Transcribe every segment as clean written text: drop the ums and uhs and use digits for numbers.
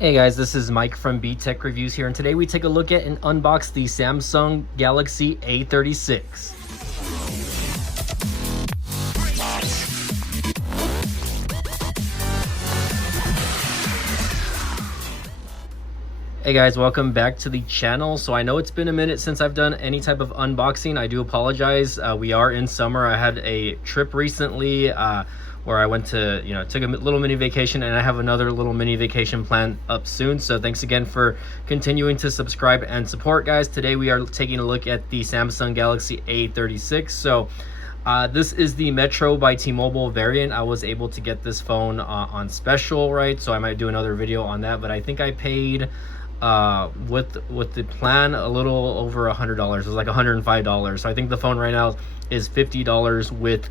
Hey guys, this is Mike from B-Tech Reviews here, and today we take a look at and unbox the Samsung Galaxy A36. Hey guys, welcome back to the channel. So I know it's been a minute since I've done any type of unboxing. I do apologize. We are in summer. I had a trip recently where I went to, took a little mini vacation, and I have another little mini vacation planned up soon. So thanks again for continuing to subscribe and support, guys. Today we are taking a look at the Samsung Galaxy A36. So this is the Metro by T-Mobile variant. I was able to get this phone on special, right? So I might do another video on that, but I think I paid with the plan a little over $100. It was like $105. So I think the phone right now is $50 with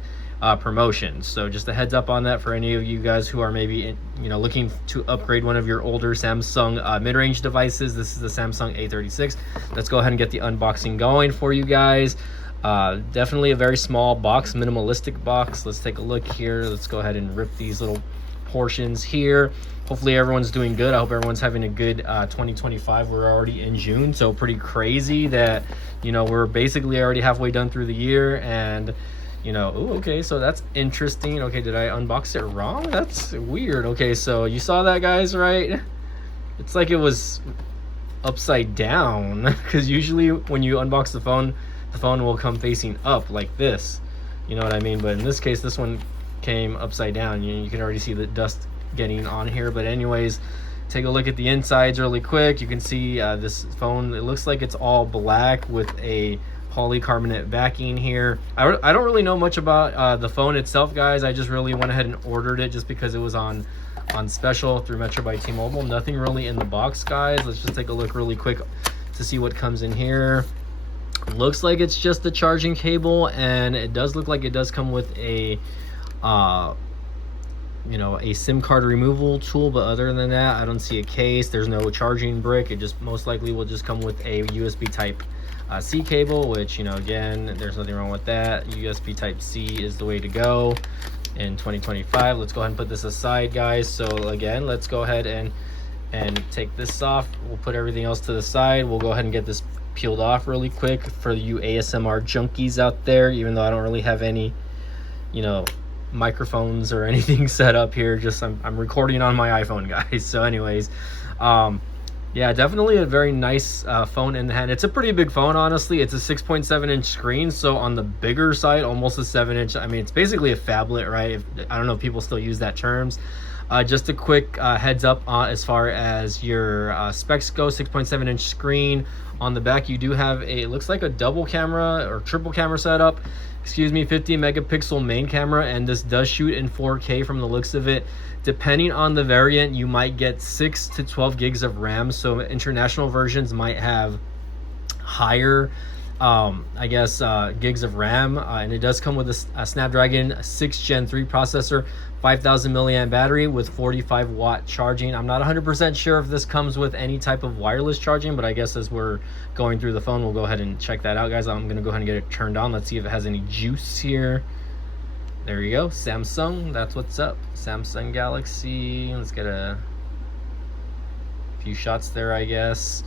promotions. So just a heads up on that for any of you guys who are maybe looking to upgrade one of your older Samsung mid-range devices. This is the Samsung A36. Let's go ahead and get the unboxing going for you guys. Definitely a very small box, minimalistic box. Let's take a look here. Let's go ahead and rip these little portions here. Hopefully everyone's doing good. I hope everyone's having a good 2025. We're already in June, so pretty crazy that we're basically already halfway done through the year. And ooh, okay, so that's interesting. Okay, did I unbox it wrong? That's weird. Okay, so you saw that, guys, right? It's like it was upside down because usually when you unbox the phone will come facing up like this, you know what I mean? But in this case, this one came upside down. You can already see the dust getting on here. But anyways, take a look at the insides really quick. You can see this phone, it looks like it's all black with a polycarbonate backing here. I don't really know much about the phone itself, guys. I just really went ahead and ordered it just because it was on special through Metro by T-Mobile. Nothing really in the box, guys. Let's just take a look really quick to see what comes in here. Looks like it's just the charging cable, and it does look like it does come with a a SIM card removal tool, but other than that, I don't see a case. There's no charging brick. It just most likely will just come with a USB type C cable, which again, there's nothing wrong with that. USB type C is the way to go in 2025. Let's go ahead and put this aside, guys. So again, let's go ahead and take this off. We'll put everything else to the side. We'll go ahead and get this peeled off really quick for you ASMR junkies out there, even though I don't really have any microphones or anything set up here. Just I'm recording on my iPhone, guys. So anyways, yeah, definitely a very nice phone in the hand. It's a pretty big phone, honestly. It's a 6.7-inch screen, so on the bigger side, almost a 7-inch. I mean, it's basically a phablet, right? I don't know if people still use that terms. Just a quick heads up as far as your specs go. 6.7-inch screen. On the back, you do have it looks like a double camera or triple camera setup. Excuse me, 50 megapixel main camera, and this does shoot in 4K from the looks of it. Depending on the variant, you might get 6 to 12 gigs of RAM. So international versions might have higher I guess gigs of RAM, and it does come with a Snapdragon 6 Gen 3 processor, 5,000 milliamp battery with 45 watt charging. I'm not 100% sure if this comes with any type of wireless charging, but I guess as we're going through the phone, we'll go ahead and check that out, guys. I'm gonna go ahead and get it turned on. Let's see if it has any juice here. There you go, Samsung, that's what's up. Samsung Galaxy. Let's get a few shots there, I guess.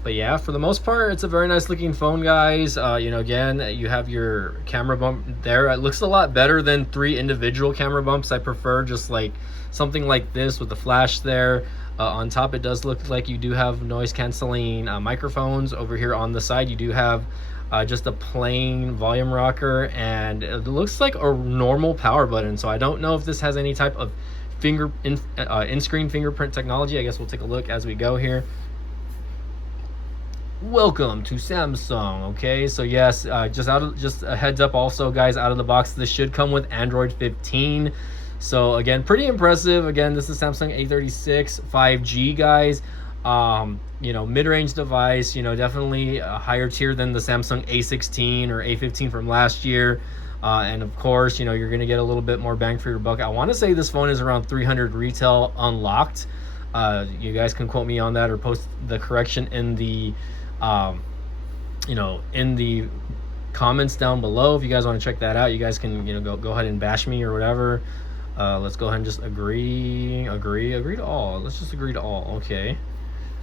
But yeah, for the most part, it's a very nice looking phone, guys. Again, you have your camera bump there. It looks a lot better than 3 individual camera bumps. I prefer just like something like this with the flash there. On top, it does look like you do have noise canceling microphones. Over here on the side, you do have just a plain volume rocker, and it looks like a normal power button. So I don't know if this has any type of in-screen fingerprint technology. I guess we'll take a look as we go here. Welcome to Samsung. Okay, so yes, just a heads up also, guys, out of the box, this should come with Android 15. So again, pretty impressive. Again, this is Samsung A36 5G, guys. Mid-range device, definitely a higher tier than the Samsung A16 or A15 from last year. And of course, you're gonna get a little bit more bang for your buck. I want to say this phone is around 300 retail unlocked. You guys can quote me on that or post the correction in the in the comments down below. If you guys want to check that out, you guys can go ahead and bash me or whatever. Let's go ahead and just agree to all. Let's just agree to all. Okay.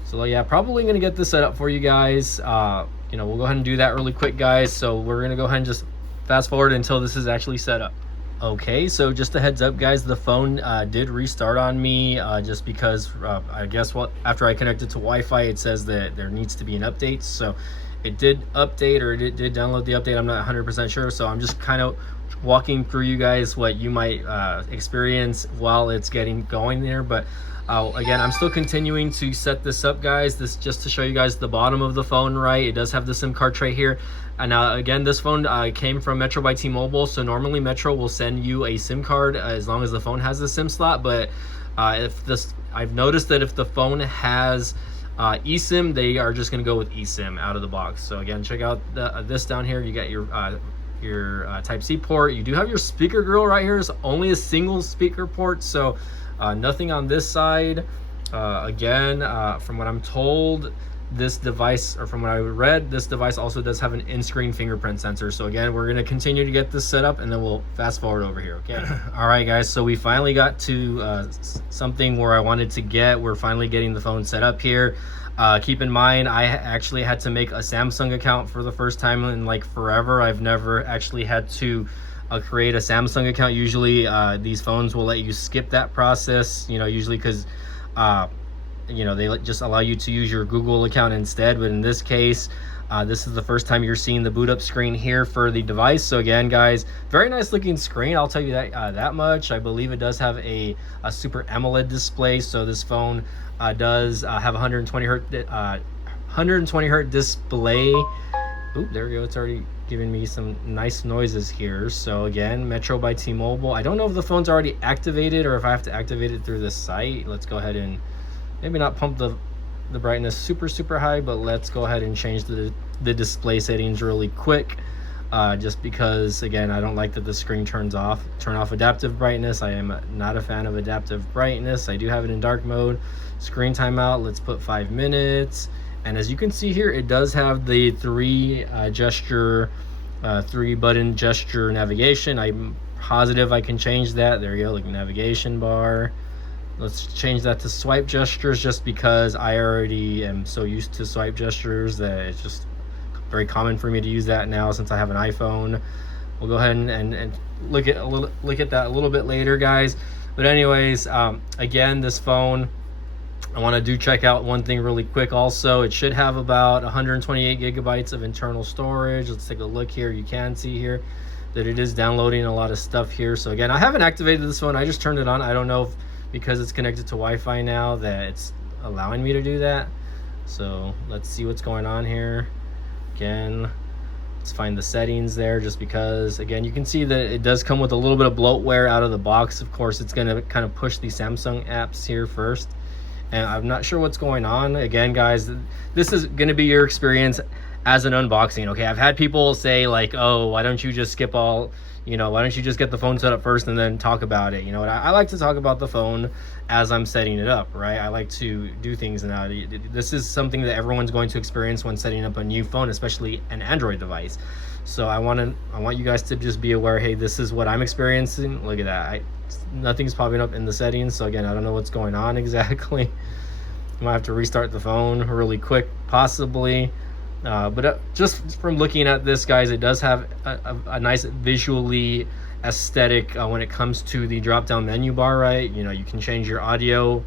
So yeah, probably gonna get this set up for you guys. You know, we'll go ahead and do that really quick, guys. So we're gonna go ahead and just fast forward until this is actually set up. Okay, so just a heads up, guys, the phone did restart on me just because I guess after I connected to Wi-Fi, it says that there needs to be an update. So it did update, or it did download the update. I'm not 100% sure, so I'm just kind of walking through you guys what you might experience while it's getting going there. But again, I'm still continuing to set this up, guys. This just to show you guys the bottom of the phone, right? It does have the SIM card tray here. And now again, this phone came from Metro by T-Mobile, so normally Metro will send you a SIM card as long as the phone has a SIM slot. But I've noticed that if the phone has eSIM, they are just going to go with eSIM out of the box. So again, check out this down here. You got your Type-C port. You do have your speaker grill right here. It's only a single speaker port, so nothing on this side. Again, from what I'm told, this device, or from what I read, this device also does have an in-screen fingerprint sensor. So again, we're going to continue to get this set up, and then we'll fast forward over here. Okay. All right, guys, so we finally got to something where I wanted to get. We're finally getting the phone set up here. Keep in mind, I actually had to make a Samsung account for the first time in like forever. I've never actually had to create a Samsung account. Usually these phones will let you skip that process, you know, usually because you know, they just allow you to use your Google account instead. But in this case, this is the first time you're seeing the boot up screen here for the device. So again, guys, very nice looking screen, I'll tell you that much. I believe it does have a Super AMOLED display, so this phone does have 120 hertz display. Oop, there we go. It's already giving me some nice noises here. So again, Metro by T-Mobile. I don't know if the phone's already activated or if I have to activate it through the site. Let's go ahead and maybe not pump the brightness super high, but let's go ahead and change the display settings really quick, just because again, I don't like that the screen turn off adaptive brightness. I am not a fan of adaptive brightness. I do have it in dark mode. Screen timeout, let's put 5 minutes. And as you can see here, it does have the three button gesture navigation. I'm positive I can change that. There you go, like navigation bar. Let's change that to swipe gestures, just because I already am so used to swipe gestures that it's just very common for me to use that now since I have an iPhone. We'll go ahead and look at that a little bit later, guys. But anyways, again, this phone, I want to check out one thing really quick also. It should have about 128 gigabytes of internal storage. Let's take a look here. You can see here that it is downloading a lot of stuff here. So again, I haven't activated this phone. I just turned it on. I don't know if because it's connected to Wi-Fi now that it's allowing me to do that. So let's see what's going on here. Again, let's find the settings there, just because again, you can see that it does come with a little bit of bloatware out of the box. Of course, it's going to kind of push the Samsung apps here first, and I'm not sure what's going on. Again, guys, this is going to be your experience as an unboxing. Okay, I've had people say like, oh, why don't you just skip all, you know, why don't you just get the phone set up first and then talk about it? You know, I like to talk about the phone as I'm setting it up, right? I like to do things now. This is something that everyone's going to experience when setting up a new phone, especially an Android device. So I want you guys to just be aware, hey, this is what I'm experiencing. Look at that. Nothing's popping up in the settings. So again, I don't know what's going on exactly. I might have to restart the phone really quick, possibly. But just from looking at this, guys, it does have a nice visually aesthetic when it comes to the drop down menu bar, right? You know, you can change your audio,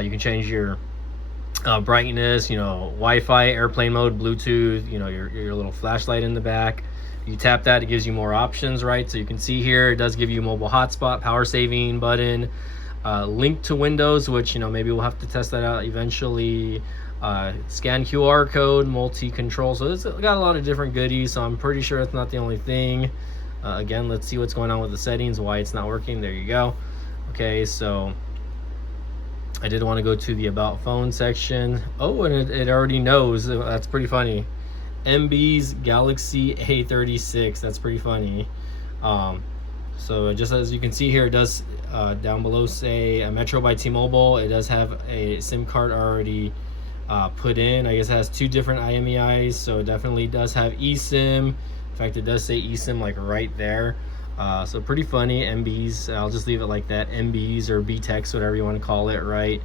you can change your brightness, you know, Wi-Fi, airplane mode, Bluetooth, you know, your little flashlight in the back. You tap that, it gives you more options, right? So you can see here, it does give you mobile hotspot, power saving button, link to Windows, which, you know, maybe we'll have to test that out eventually. Scan QR code, multi-control. So it's got a lot of different goodies, so I'm pretty sure it's not the only thing. Again, let's see what's going on with the settings, why it's not working. There you go. Okay, so I did want to go to the about phone section. Oh, and it already knows. That's pretty funny. MB's Galaxy A36. That's pretty funny. So just as you can see here, it does down below say a Metro by T-Mobile. It does have a SIM card already put in. I guess it has two different IMEIs, so it definitely does have eSIM. In fact, it does say eSIM like right there. So pretty funny. MBs, I'll just leave it like that. MBs or BTEX, whatever you want to call it, right?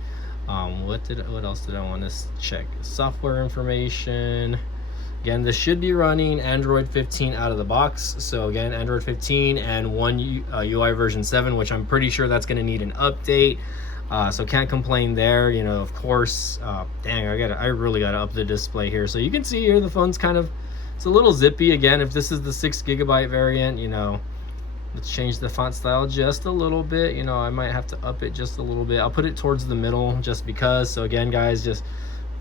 What else did I want to check? Software information. Again, this should be running Android 15 out of the box. So again, Android 15 and one UI version 7, which I'm pretty sure that's going to need an update. So can't complain there. You know, of course, dang, I really gotta up the display here. So you can see here the phone's kind of, it's a little zippy. Again, if this is the 6GB variant, you know, let's change the font style just a little bit. You know, I might have to up it just a little bit. I'll put it towards the middle just because. So again, guys, just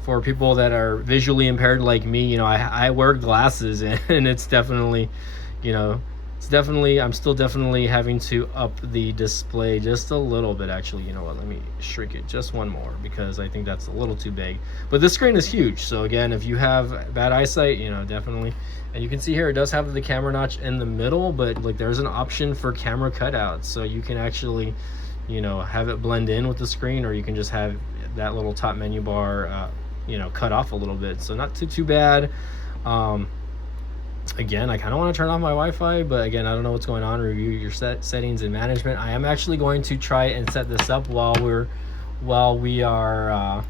for people that are visually impaired like me, you know, I wear glasses, and it's definitely, you know, I'm still definitely having to up the display just a little bit. Actually, you know what, let me shrink it just one more because I think that's a little too big. But this screen is huge, so again, if you have bad eyesight, you know, definitely. And you can see here it does have the camera notch in the middle, but like there's an option for camera cutouts, so you can actually, you know, have it blend in with the screen, or you can just have that little top menu bar you know, cut off a little bit. So not too bad. Again, I kind of want to turn off my Wi-Fi, but again, I don't know what's going on. Review your settings and management. I am actually going to try and set this up while we are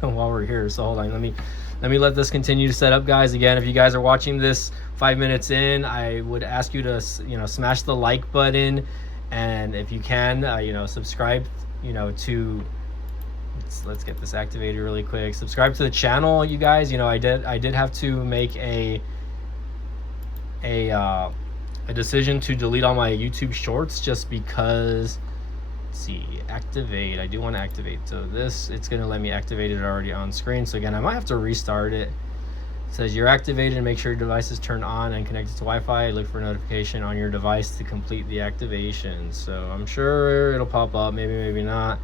while we're here. So hold on, let me let this continue to set up, guys. Again, if you guys are watching this 5 minutes in, I would ask you to, you know, smash the like button, and if you can, you know, subscribe, you know, to, let's get this activated really quick. Subscribe to the channel, you guys. You know, I did have to make a decision to delete all my YouTube shorts just because, let's see, activate, I do want to activate. So this, it's going to let me activate it already on screen. So again, I might have to restart it. It says you're activated and make sure your device is turned on and connected to Wi-Fi. Look for a notification on your device to complete the activation. So I'm sure it'll pop up, maybe not.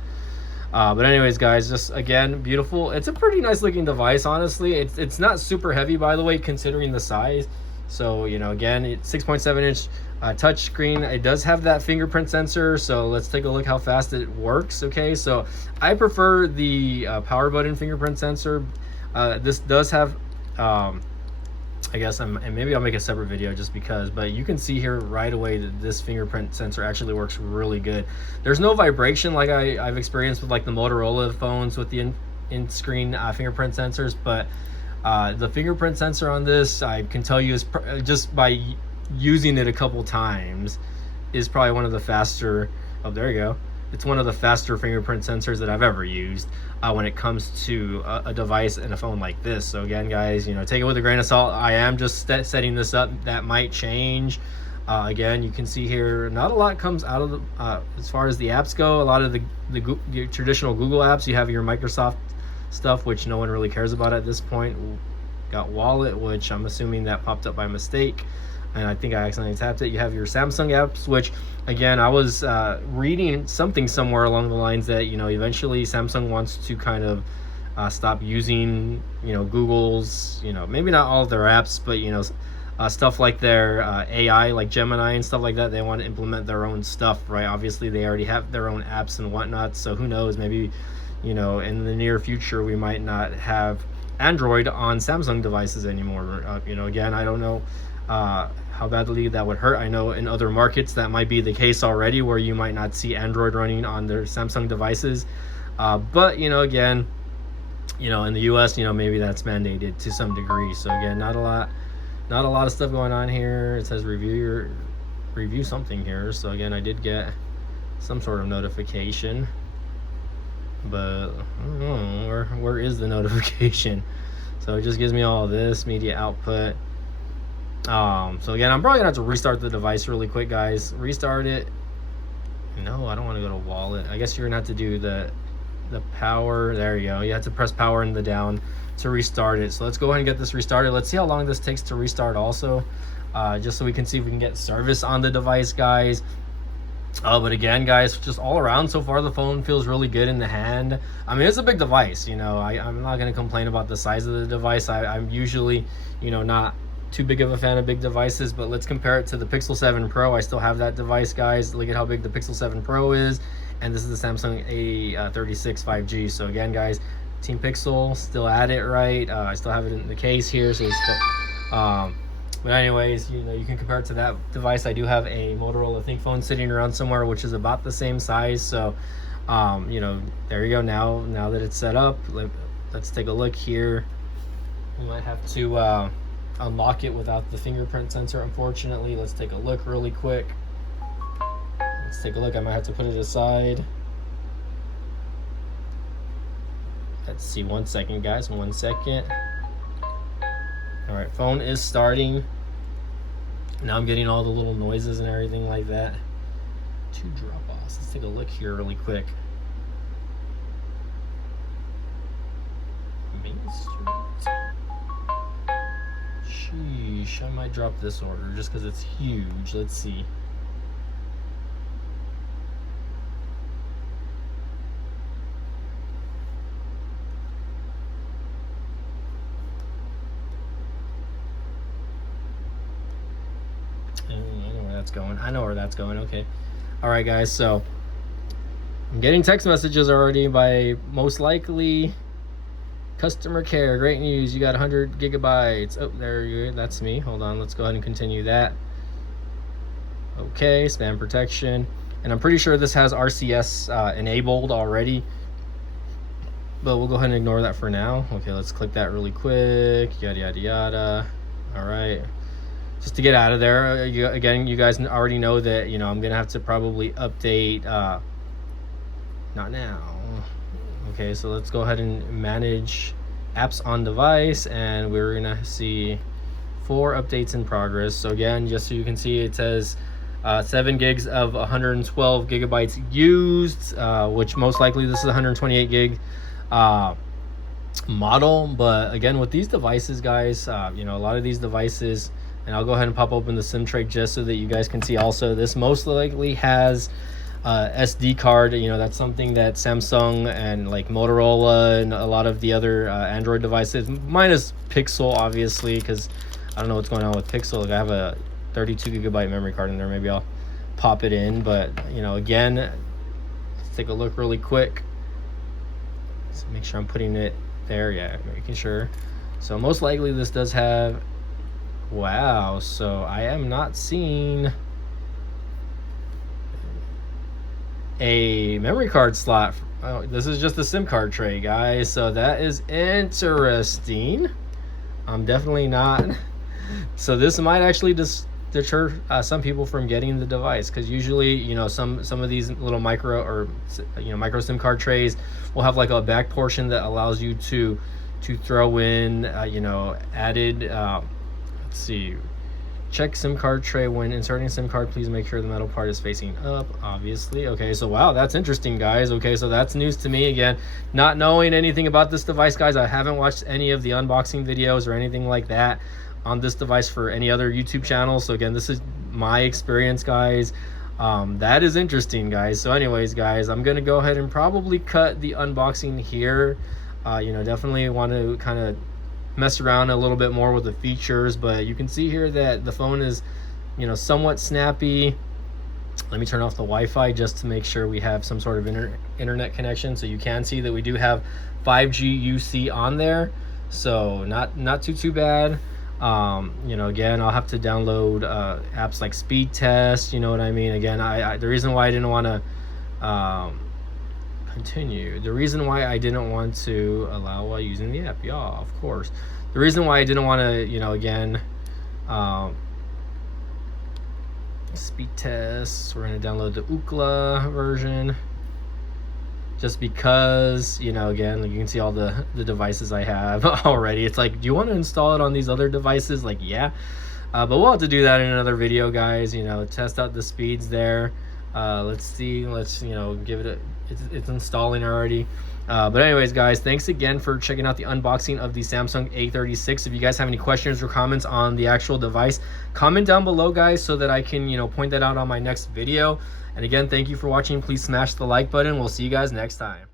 But anyways, guys, just again, beautiful. It's a pretty nice looking device, honestly. It's not super heavy, by the way, considering the size. So, you know, again, it's 6.7 inch touch screen. It does have that fingerprint sensor, so let's take a look how fast it works. Okay, so I prefer the power button fingerprint sensor. This does have I guess and maybe I'll make a separate video just because, but you can see here right away that this fingerprint sensor actually works really good. There's no vibration like I've experienced with like the Motorola phones with the in-screen fingerprint sensors, but the fingerprint sensor on this, I can tell you, is just by using it a couple times, is probably one of the faster, oh there you go, it's one of the faster fingerprint sensors that I've ever used when it comes to a device and a phone like this. So again, guys, you know, take it with a grain of salt. I am just setting this up. That might change. Again, you can see here, not a lot comes out of the, as far as the apps go. A lot of the traditional Google apps, you have your Microsoft stuff, which no one really cares about at this point. Got Wallet, which I'm assuming that popped up by mistake, and I think I accidentally tapped it. You have your Samsung apps, which again, I was reading something somewhere along the lines that, you know, eventually Samsung wants to kind of stop using, you know, Google's, you know, maybe not all of their apps, but, you know, stuff like their AI, like Gemini and stuff like that. They want to implement their own stuff, right? Obviously, they already have their own apps and whatnot, so who knows, maybe, you know, in the near future, we might not have Android on Samsung devices anymore. You know, again, I don't know how badly that would hurt. I know in other markets that might be the case already, where you might not see Android running on their Samsung devices. But, you know, again, you know, in the US, you know, maybe that's mandated to some degree. So again, not a lot of stuff going on here. It says review something here. So again, I did get some sort of notification, but I don't know where is the notification. So it just gives me all of this media output. So again, I'm probably gonna have to restart the device really quick, guys. Restart it. No, I don't want to go to wallet. I guess you're gonna have to do the power. There you go. You have to press power and the down to restart it. So let's go ahead and get this restarted. Let's see how long this takes to restart also, just so we can see if we can get service on the device, guys. But again, guys, just all around so far, the phone feels really good in the hand. I mean, it's a big device, you know. I'm not going to complain about the size of the device. I'm usually, you know, not too big of a fan of big devices, but let's compare it to the Pixel 7 Pro. I still have that device, guys. Look at how big the Pixel 7 Pro is, and this is the Samsung A36 5G. So again, guys, Team Pixel, still at it, right? I still have it in the case here, so it's still, But anyways, you know, you can compare it to that device. I do have a Motorola ThinkPhone sitting around somewhere, which is about the same size. So, you know, there you go. Now that it's set up, let's take a look here. We might have to unlock it without the fingerprint sensor, unfortunately. Let's take a look really quick. Let's take a look. I might have to put it aside. Let's see, 1 second, guys, 1 second. All right, phone is starting. Now I'm getting all the little noises and everything like that. 2 drop-offs. Let's take a look here really quick. Main Street. Sheesh, I might drop this order just because it's huge. Let's see. I know where that's going. Okay. All right, guys. So I'm getting text messages already by most likely customer care. Great news. You got 100 gigabytes. Oh, there you go. That's me. Hold on. Let's go ahead and continue that. Okay. Spam protection. And I'm pretty sure this has RCS enabled already. But we'll go ahead and ignore that for now. Okay. Let's click that really quick. Yada, yada, yada. All right. Just to get out of there, again, you guys already know that, you know, I'm gonna have to probably update, not now. Okay, so let's go ahead and manage apps on device, and we're gonna see 4 updates in progress. So again, just so you can see, it says 7 gigs of 112 gigabytes used, which most likely this is 128 gig model. But again, with these devices, guys, you know, a lot of these devices, and I'll go ahead and pop open the SIM tray just so that you guys can see also, this most likely has SD card. You know, that's something that Samsung and like Motorola and a lot of the other Android devices, minus Pixel, obviously, because I don't know what's going on with Pixel. Like, I have a 32 gigabyte memory card in there. Maybe I'll pop it in. But, you know, again, let's take a look really quick. Let's make sure I'm putting it there. Yeah, making sure. So most likely this does have, wow, so I am not seeing a memory card slot. Oh, this is just a SIM card tray, guys. So that is interesting. I'm definitely not. So this might actually just deter some people from getting the device, because usually, you know, some of these little micro, or you know, micro SIM card trays will have like a back portion that allows you to throw in you know, added let's see, check SIM card tray when inserting SIM card, please make sure the metal part is facing up, obviously. Okay, so wow, that's interesting, guys. Okay, so that's news to me. Again, not knowing anything about this device, guys. I haven't watched any of the unboxing videos or anything like that on this device for any other YouTube channel. So again, this is my experience, guys. That is interesting, guys. So anyways, guys, I'm gonna go ahead and probably cut the unboxing here. You know, definitely want to kind of mess around a little bit more with the features, but you can see here that the phone is, you know, somewhat snappy. Let me turn off the Wi-Fi just to make sure we have some sort of internet connection. So you can see that we do have 5G UC on there, so not too bad. You know, again, I'll have to download apps like speed test, you know what I mean. Again, the reason why I didn't want to continue, the reason why I didn't want to allow while using the app, yeah, of course, the reason why I didn't want to, you know, again, speed tests, we're going to download the Ookla version, just because, you know, again, like you can see all the devices I have already. It's like, do you want to install it on these other devices? Like, yeah, but we'll have to do that in another video, guys. You know, test out the speeds there. Let's see, let's, you know, give it a, it's installing already. But anyways, guys, thanks again for checking out the unboxing of the Samsung A36. If you guys have any questions or comments on the actual device, comment down below, guys, so that I can, you know, point that out on my next video. And again, thank you for watching. Please smash the like button. We'll see you guys next time.